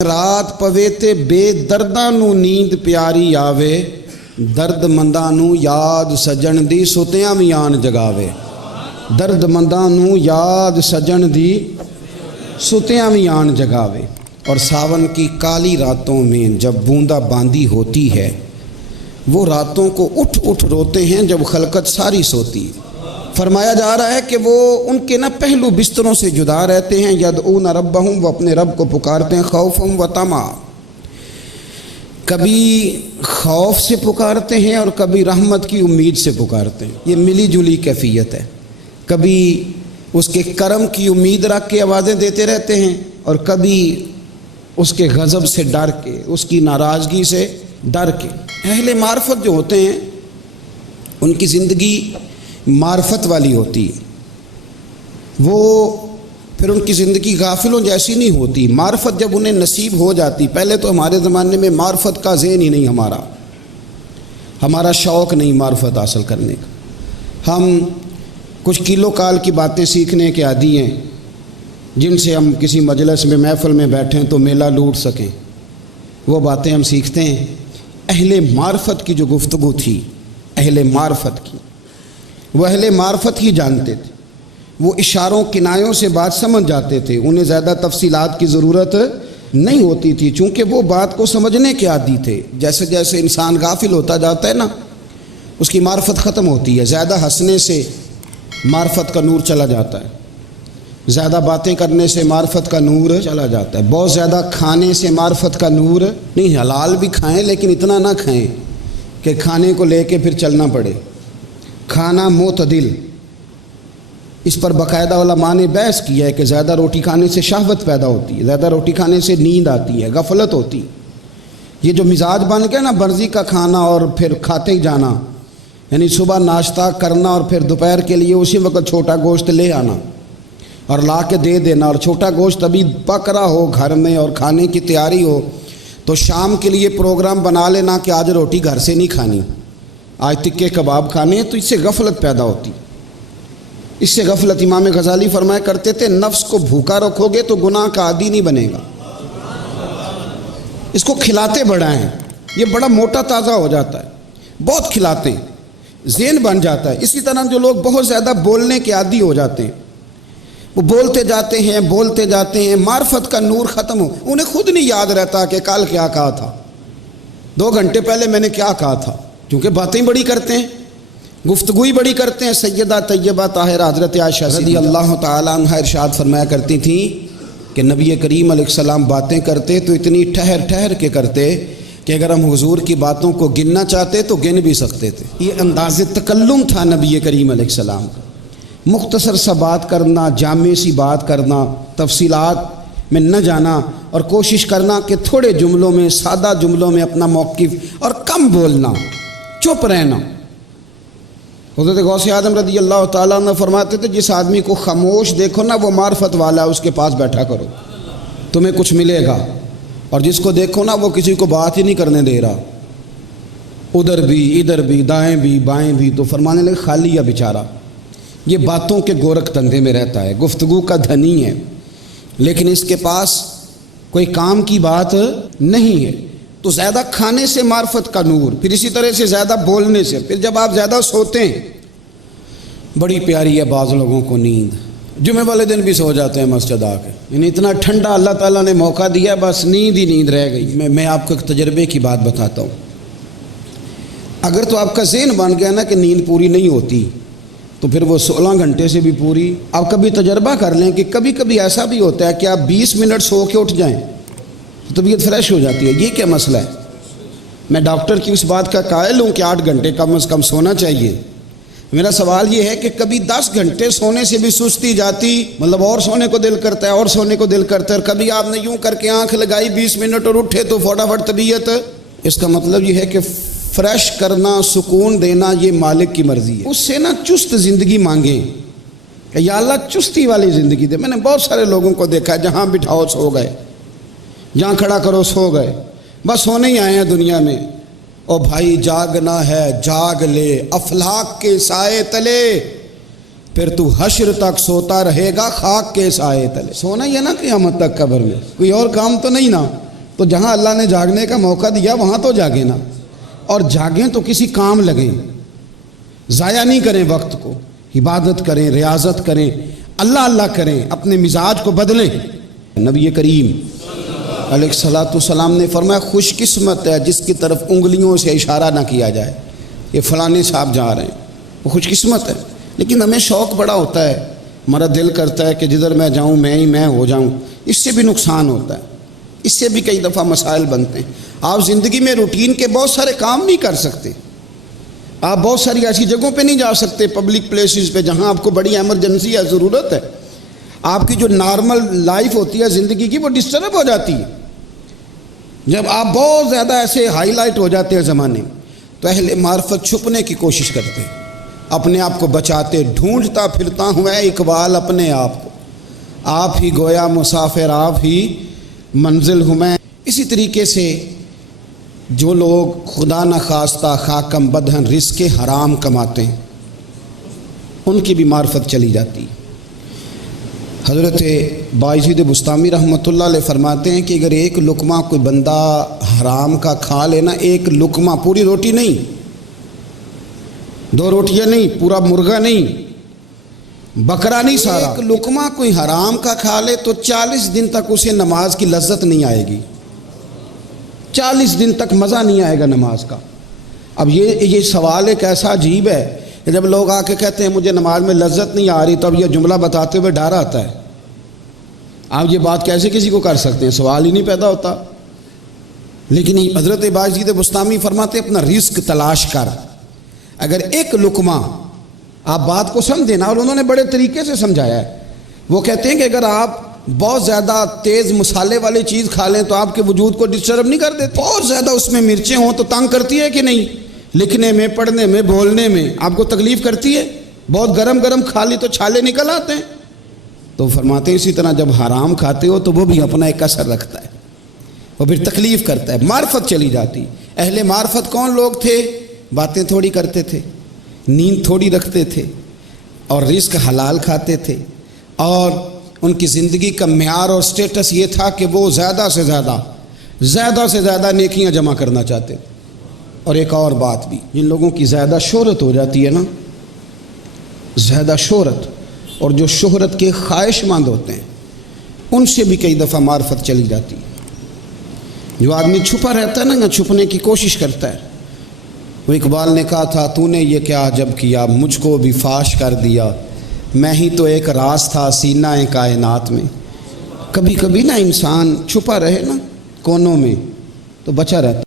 رات پوے تے بے درداں نو نیند پیاری آوے، درد منداں نو یاد سجن دی ستیاں وی آن جگاوے۔ درد منداں نو یاد سجن دی ستیاں وی آن جگاوے۔ اور ساون کی کالی راتوں میں جب بوندا باندی ہوتی ہے، وہ راتوں کو اٹھ اٹھ روتے ہیں جب خلقت ساری سوتی ہے۔ فرمایا جا رہا ہے کہ وہ ان کے نہ پہلو بستروں سے جدا رہتے ہیں، یدعون ربہم، وہ اپنے رب کو پکارتے ہیں، خوفا و طمعا، کبھی خوف سے پکارتے ہیں اور کبھی رحمت کی امید سے پکارتے ہیں۔ یہ ملی جلی کیفیت ہے، کبھی اس کے کرم کی امید رکھ کے آوازیں دیتے رہتے ہیں اور کبھی اس کے غضب سے ڈر کے، اس کی ناراضگی سے ڈر کے۔ اہل معرفت جو ہوتے ہیں ان کی زندگی معرفت والی ہوتی ہے، وہ پھر ان کی زندگی غافلوں جیسی نہیں ہوتی۔ معرفت جب انہیں نصیب ہو جاتی، پہلے تو ہمارے زمانے میں معرفت کا ذہن ہی نہیں، ہمارا شوق نہیں معرفت حاصل کرنے کا۔ ہم کچھ کلو کال کی باتیں سیکھنے کے عادی ہیں، جن سے ہم کسی مجلس میں محفل میں بیٹھیں تو میلہ لوٹ سکیں، وہ باتیں ہم سیکھتے ہیں۔ اہل معرفت کی جو گفتگو تھی، اہل معرفت کی، وہ اہل معرفت ہی جانتے تھے، وہ اشاروں کنایوں سے بات سمجھ جاتے تھے، انہیں زیادہ تفصیلات کی ضرورت نہیں ہوتی تھی، چونکہ وہ بات کو سمجھنے کے عادی تھے۔ جیسے جیسے انسان غافل ہوتا جاتا ہے نا، اس کی معرفت ختم ہوتی ہے۔ زیادہ ہنسنے سے معرفت کا نور چلا جاتا ہے، زیادہ باتیں کرنے سے معرفت کا نور چلا جاتا ہے، بہت زیادہ کھانے سے معرفت کا نور نہیں۔ حلال بھی کھائیں لیکن اتنا نہ کھائیں کہ کھانے کو لے کے پھر چلنا پڑے۔ کھانا معتدل، اس پر باقاعدہ علماء نے بحث کیا ہے کہ زیادہ روٹی کھانے سے شہوت پیدا ہوتی ہے، زیادہ روٹی کھانے سے نیند آتی ہے، غفلت ہوتی ہے۔ یہ جو مزاج بن گیا نا برزی کا کھانا اور پھر کھاتے ہی جانا، یعنی صبح ناشتہ کرنا اور پھر دوپہر کے لیے اسی وقت چھوٹا گوشت لے آنا اور لا کے دے دینا، اور چھوٹا گوشت ابھی پک رہا ہو گھر میں اور کھانے کی تیاری ہو تو شام کے لیے پروگرام بنا لینا کہ آج روٹی گھر سے نہیں کھانی، آج تکے کباب کھانے ہیں، تو اس سے غفلت پیدا ہوتی۔ اس سے غفلت، امام غزالی فرمایا کرتے تھے، نفس کو بھوکا رکھو گے تو گناہ کا عادی نہیں بنے گا، اس کو کھلاتے بڑھائیں، یہ بڑا موٹا تازہ ہو جاتا ہے، بہت کھلاتے ہیں، ذہن بن جاتا ہے۔ اسی طرح جو لوگ بہت زیادہ بولنے کے عادی ہو جاتے ہیں، وہ بولتے جاتے ہیں، معرفت کا نور ختم ہو، انہیں خود نہیں یاد رہتا کہ کل کیا کہا تھا، 2 گھنٹے پہلے میں نے کیا کہا تھا، کیونکہ باتیں بڑی کرتے ہیں، گفتگوئی بڑی کرتے ہیں۔ سیدہ طیبہ طاہرہ حضرت عائشہ رضی اللہ تعالیٰ عنہ ارشاد فرمایا کرتی تھیں کہ نبی کریم علیہ السلام باتیں کرتے تو اتنی ٹھہر ٹھہر کے کرتے کہ اگر ہم حضور کی باتوں کو گننا چاہتے تو گن بھی سکتے تھے۔ یہ انداز تکلم تھا نبی کریم علیہ السلام کا، مختصر سا بات کرنا، جامع سی بات کرنا، تفصیلات میں نہ جانا، اور کوشش کرنا کہ تھوڑے جملوں میں، سادہ جملوں میں اپنا موقف، اور کم بولنا، چپ رہنا۔ حضرت غوث اعظم رضی اللہ تعالیٰ عنہ فرماتے تھے، جس آدمی کو خاموش دیکھو نا وہ معرفت والا ہے، اس کے پاس بیٹھا کرو، تمہیں کچھ ملے گا، اور جس کو دیکھو نا وہ کسی کو بات ہی نہیں کرنے دے رہا، ادھر بھی ادھر بھی، دائیں بھی بائیں بھی، تو فرمانے لگے خالی ہے بیچارہ، یہ باتوں کے گورکھ دھندے میں رہتا ہے، گفتگو کا دھنی ہے، لیکن اس کے پاس کوئی کام کی بات نہیں ہے۔ تو زیادہ کھانے سے معرفت کا نور، پھر اسی طرح سے زیادہ بولنے سے، پھر جب آپ زیادہ سوتے ہیں، بڑی پیاری ہے بعض لوگوں کو نیند، جمعہ والے دن بھی سو جاتے ہیں مسجد آ کے، یعنی اتنا ٹھنڈا اللہ تعالیٰ نے موقع دیا، بس نیند ہی نیند رہ گئی۔ میں آپ کو ایک تجربے کی بات بتاتا ہوں۔ اگر تو آپ کا ذہن بن گیا نا کہ نیند پوری نہیں ہوتی، تو پھر وہ 16 گھنٹے سے بھی پوری۔ آپ کبھی تجربہ کر لیں کہ کبھی کبھی ایسا بھی ہوتا ہے کہ آپ 20 منٹ سو کے اٹھ جائیں تو طبیعت فریش ہو جاتی ہے۔ یہ کیا مسئلہ ہے؟ میں ڈاکٹر کی اس بات کا قائل ہوں کہ 8 گھنٹے کم از کم سونا چاہیے۔ میرا سوال یہ ہے کہ کبھی 10 گھنٹے سونے سے بھی سستی جاتی، مطلب اور سونے کو دل کرتا ہے، اور سونے کو دل کرتا ہے، اور کبھی آپ نے یوں کر کے آنکھ لگائی 20 منٹ اور اٹھے تو فٹافٹ طبیعت۔ اس کا مطلب یہ ہے کہ فریش کرنا، سکون دینا، یہ مالک کی مرضی ہے۔ اس سے نا چست زندگی مانگیں کہ یا اللہ چستی والی زندگی دے۔ میں نے بہت سارے لوگوں کو دیکھا ہے، جہاں بٹھاؤ سو گئے، جہاں کھڑا کرو سو گئے، بس ہونے ہی آئے ہیں دنیا میں۔ او بھائی جاگنا ہے جاگ لے افلاک کے سائے تلے، پھر تو حشر تک سوتا رہے گا خاک کے سائے تلے۔ سونا ہی ہے نا قیامت تک قبر میں، کوئی اور کام تو نہیں نا۔ تو جہاں اللہ نے جاگنے کا موقع دیا وہاں تو جاگیں نا، اور جاگیں تو کسی کام لگیں، ضائع نہیں کریں وقت کو، عبادت کریں، ریاضت کریں، اللہ اللہ کریں، اپنے مزاج کو بدلیں۔ نبی کریم علیہ الصلوۃ والسلام نے فرمایا خوش قسمت ہے جس کی طرف انگلیوں سے اشارہ نہ کیا جائے، یہ فلانے صاحب جا رہے ہیں، وہ خوش قسمت ہے۔ لیکن ہمیں شوق بڑا ہوتا ہے، ہمارا دل کرتا ہے کہ جدھر میں جاؤں میں ہی میں ہو جاؤں، اس سے بھی نقصان ہوتا ہے، اس سے بھی کئی دفعہ مسائل بنتے ہیں۔ آپ زندگی میں روٹین کے بہت سارے کام نہیں کر سکتے، آپ بہت ساری ایسی جگہوں پہ نہیں جا سکتے، پبلک پلیسز پہ جہاں آپ کو بڑی ایمرجنسی ہے، ضرورت ہے، آپ کی جو نارمل لائف ہوتی ہے زندگی کی وہ ڈسٹرب ہو جاتی ہے۔ جب آپ بہت زیادہ ایسے ہائی لائٹ ہو جاتے ہیں زمانے میں، تو اہل معرفت چھپنے کی کوشش کرتے ہیں، اپنے آپ کو بچاتے، ڈھونڈتا پھرتا ہوں اے اقبال اپنے آپ کو، آپ ہی گویا مسافر آپ ہی منزل ہوں میں۔ اسی طریقے سے جو لوگ خدا نخواستہ خاکم بدہن رزق حرام کماتے ہیں ان کی بھی معرفت چلی جاتی۔ حضرت بایزید بسطامی رحمۃ اللہ علیہ فرماتے ہیں کہ اگر ایک لقمہ کوئی بندہ حرام کا کھا لینا، ایک لقمہ، پوری روٹی نہیں، 2 روٹیاں نہیں، پورا مرغا نہیں، بکرا نہیں، سارا ایک لقمہ کوئی حرام کا کھا لے تو 40 دن تک اسے نماز کی لذت نہیں آئے گی، 40 دن تک مزہ نہیں آئے گا نماز کا۔ اب یہ سوال ایک ایسا عجیب ہے کہ جب لوگ آ کے کہتے ہیں مجھے نماز میں لذت نہیں آ رہی، تو اب یہ جملہ بتاتے ہوئے ڈر آتا ہے، آپ یہ بات کیسے کسی کو کر سکتے ہیں، سوال ہی نہیں پیدا ہوتا۔ لیکن حضرت بایزید بسطامی فرماتے اپنا رزق تلاش کر، اگر ایک لقمہ، آپ بات کو سمجھیں، اور انہوں نے بڑے طریقے سے سمجھایا ہے۔ وہ کہتے ہیں کہ اگر آپ بہت زیادہ تیز مسالے والی چیز کھا لیں تو آپ کے وجود کو ڈسٹرب نہیں کر دیتے؟ بہت زیادہ اس میں مرچیں ہوں تو تنگ کرتی ہے کہ نہیں؟ لکھنے میں، پڑھنے میں، بولنے میں آپ کو تکلیف کرتی ہے؟ بہت گرم گرم کھا لی تو چھالے نکل آتے ہیں۔ تو فرماتے ہیں اسی طرح جب حرام کھاتے ہو تو وہ بھی اپنا ایک اثر رکھتا ہے، وہ پھر تکلیف کرتا ہے، معرفت چلی جاتی۔ اہل معرفت کون لوگ تھے؟ باتیں تھوڑی کرتے تھے، نیند تھوڑی رکھتے تھے، اور رزق حلال کھاتے تھے، اور ان کی زندگی کا معیار اور سٹیٹس یہ تھا کہ وہ زیادہ سے زیادہ نیکیاں جمع کرنا چاہتے تھے۔ اور ایک اور بات بھی، جن لوگوں کی زیادہ شہرت ہو جاتی ہے نا، زیادہ شہرت، اور جو شہرت کے خواہش مند ہوتے ہیں ان سے بھی کئی دفعہ معرفت چلی جاتی ہے۔ جو آدمی چھپا رہتا ہے نا، چھپنے کی کوشش کرتا ہے، وہ اقبال نے کہا تھا تو نے یہ کیا عجب کیا، مجھ کو بھی فاش کر دیا، میں ہی تو ایک راز تھا سینہ کائنات میں۔ کبھی کبھی نا انسان چھپا رہے نا کونوں میں تو بچا رہتا۔